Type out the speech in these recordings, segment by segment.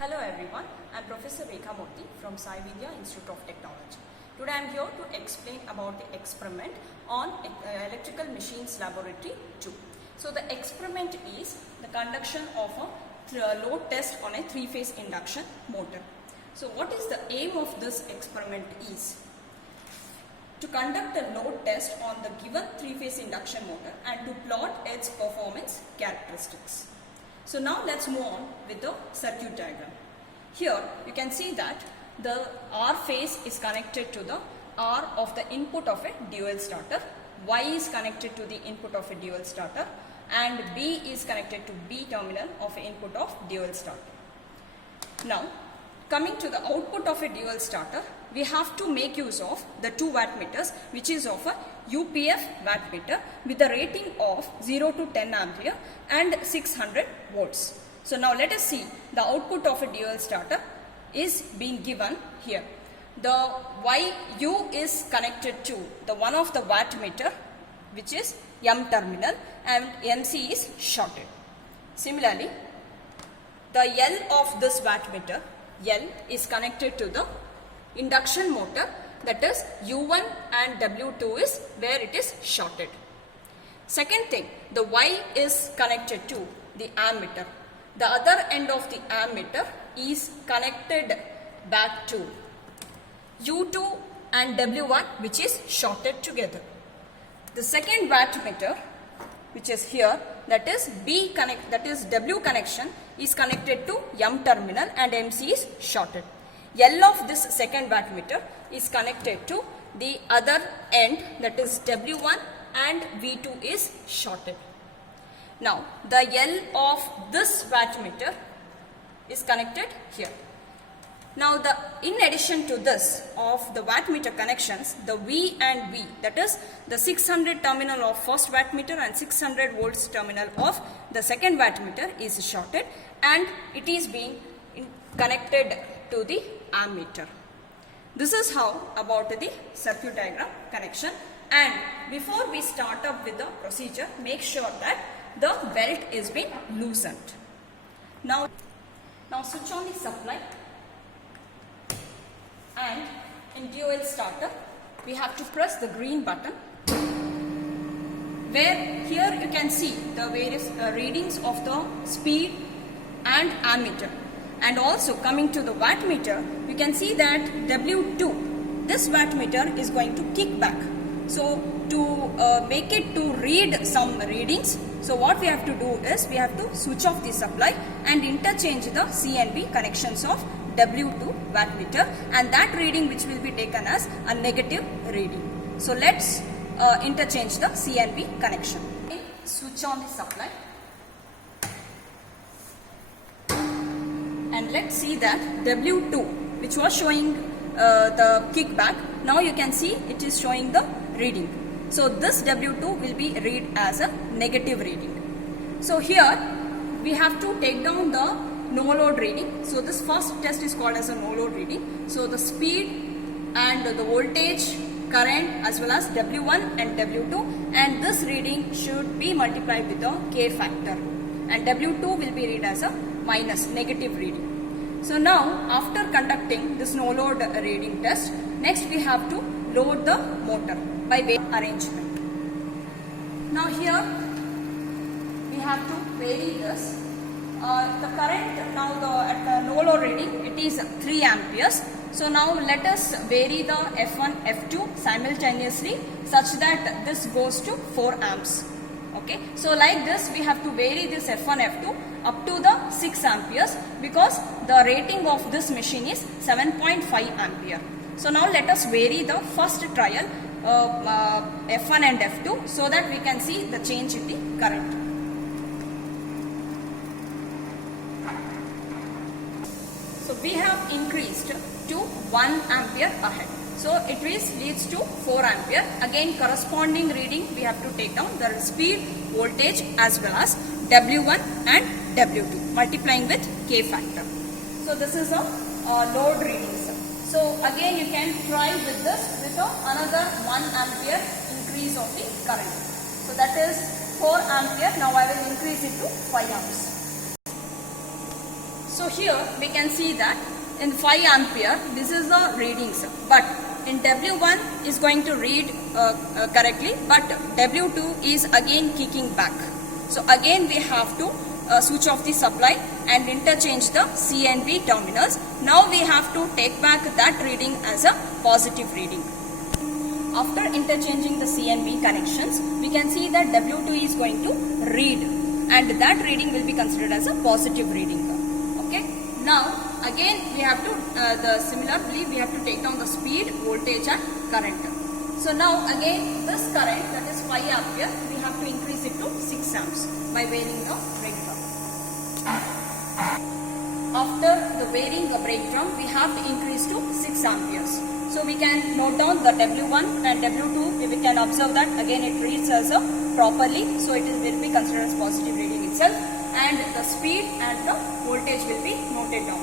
Hello everyone, I am Professor Rekha Murthy from Sai Vidya Institute of Technology. Today I am here to explain about the experiment on Electrical Machines Laboratory 2. So the experiment is the conduction of a load test on a three-phase induction motor. So what is the aim of this experiment is to conduct a load test on the given three-phase induction motor and to plot its performance characteristics. So now let's move on with the circuit diagram. Here you can see that the R phase is connected to the R of the input of a dual starter, Y is connected to the input of a dual starter, and B is connected to B terminal of an input of dual starter. Now coming to the output of a dual starter, we have to make use of the 2 wattmeters, which is of a UPF wattmeter with a rating of 0 to 10 ampere and 600 volts. So now let us see the output of a dual starter is being given here. The YU is connected to the one of the wattmeter, which is M terminal, and MC is shorted. Similarly, the L of this wattmeter, L, is connected to the induction motor, that is U1, and W2 is where it is shorted. Second thing, the Y is connected to the ammeter. The other end of the ammeter is connected back to U2 and W1, which is shorted together. The second wattmeter, which is here, that is W connection, is connected to M terminal and MC is shorted. L of this second wattmeter is connected to the other end, that is W1, and V2 is shorted. Now the L of this wattmeter is connected here. Now in addition to this of the wattmeter connections, the V and V, that is the 600 terminal of first wattmeter and 600 volts terminal of the second wattmeter is shorted, and it is being connected to the ammeter. This is how about the circuit diagram connection. And before we start up with the procedure, make sure that the belt is being loosened. Now switch on the supply, and in dual starter we have to press the green button, where here you can see the various readings of the speed and ammeter. And also coming to the wattmeter, you can see that W2, this wattmeter is going to kick back. So to make it to read some readings, so what we have to do is we have to switch off the supply and interchange the C and V connections of W2 wattmeter, and that reading which will be taken as a negative reading. So let's interchange the C and V connection. Switch on the supply. And let's see that W2, which was showing the kickback, now you can see it is showing the reading. So this W2 will be read as a negative reading. So here we have to take down the no load reading. So this first test is called as a no load reading. So the speed and the voltage, current, as well as W1 and W2, and this reading should be multiplied with the K factor, and W2 will be read as a minus, negative reading. So now after conducting this no load reading test, next we have to load the motor by way of arrangement. Now here we have to vary this. The current now at the no load reading, it is 3 amperes. So now let us vary the F1, F2 simultaneously such that this goes to 4 amps. Okay, so like this we have to vary this F1, F2 up to the 6 amperes, because the rating of this machine is 7.5 ampere. So now let us vary the first trial F1 and F2 so that we can see the change in the current. So we have increased to 1 ampere ahead. So it leads to 4 ampere. Again corresponding reading we have to take down the speed, voltage, as well as W1 and W2, multiplying with K factor. So this is a load readings. So again you can try with this with another 1 ampere increase of the current. So that is 4 ampere. Now I will increase it to 5 amps. So here we can see that in 5 ampere, this is the readings, but in W1 is going to read correctly, but W2 is again kicking back. So again we have to switch off the supply and interchange the C and B terminals. Now we have to take back that reading as a positive reading. After interchanging the C and B connections, we can see that W2 is going to read, and that reading will be considered as a positive reading. Okay. Now again we have to similarly we have to take down the speed, voltage and current. So now again this current, that is 5 ampere, we have to increase it to 6 amps by varying the breakdown. After the varying the breakdown, we have to increase to 6 amperes. So we can note down the W1 and W2. We can observe that again it reads as a properly, so it will be considered as positive reading itself, and the speed and the voltage will be noted down.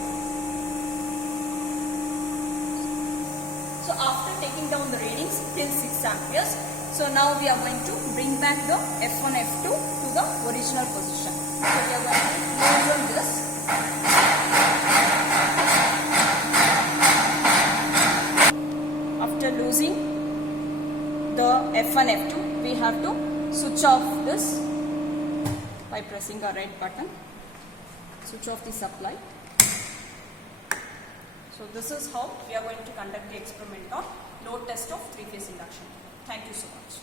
So after taking down the readings till 6 amperes, so now we are going to bring back the F1, F2 to the original position. So we are going to lower this. After losing the F1, F2, we have to switch off this by pressing a red button. Switch off the supply. So this is how we are going to conduct the experiment on load test of 3-phase induction. Thank you so much.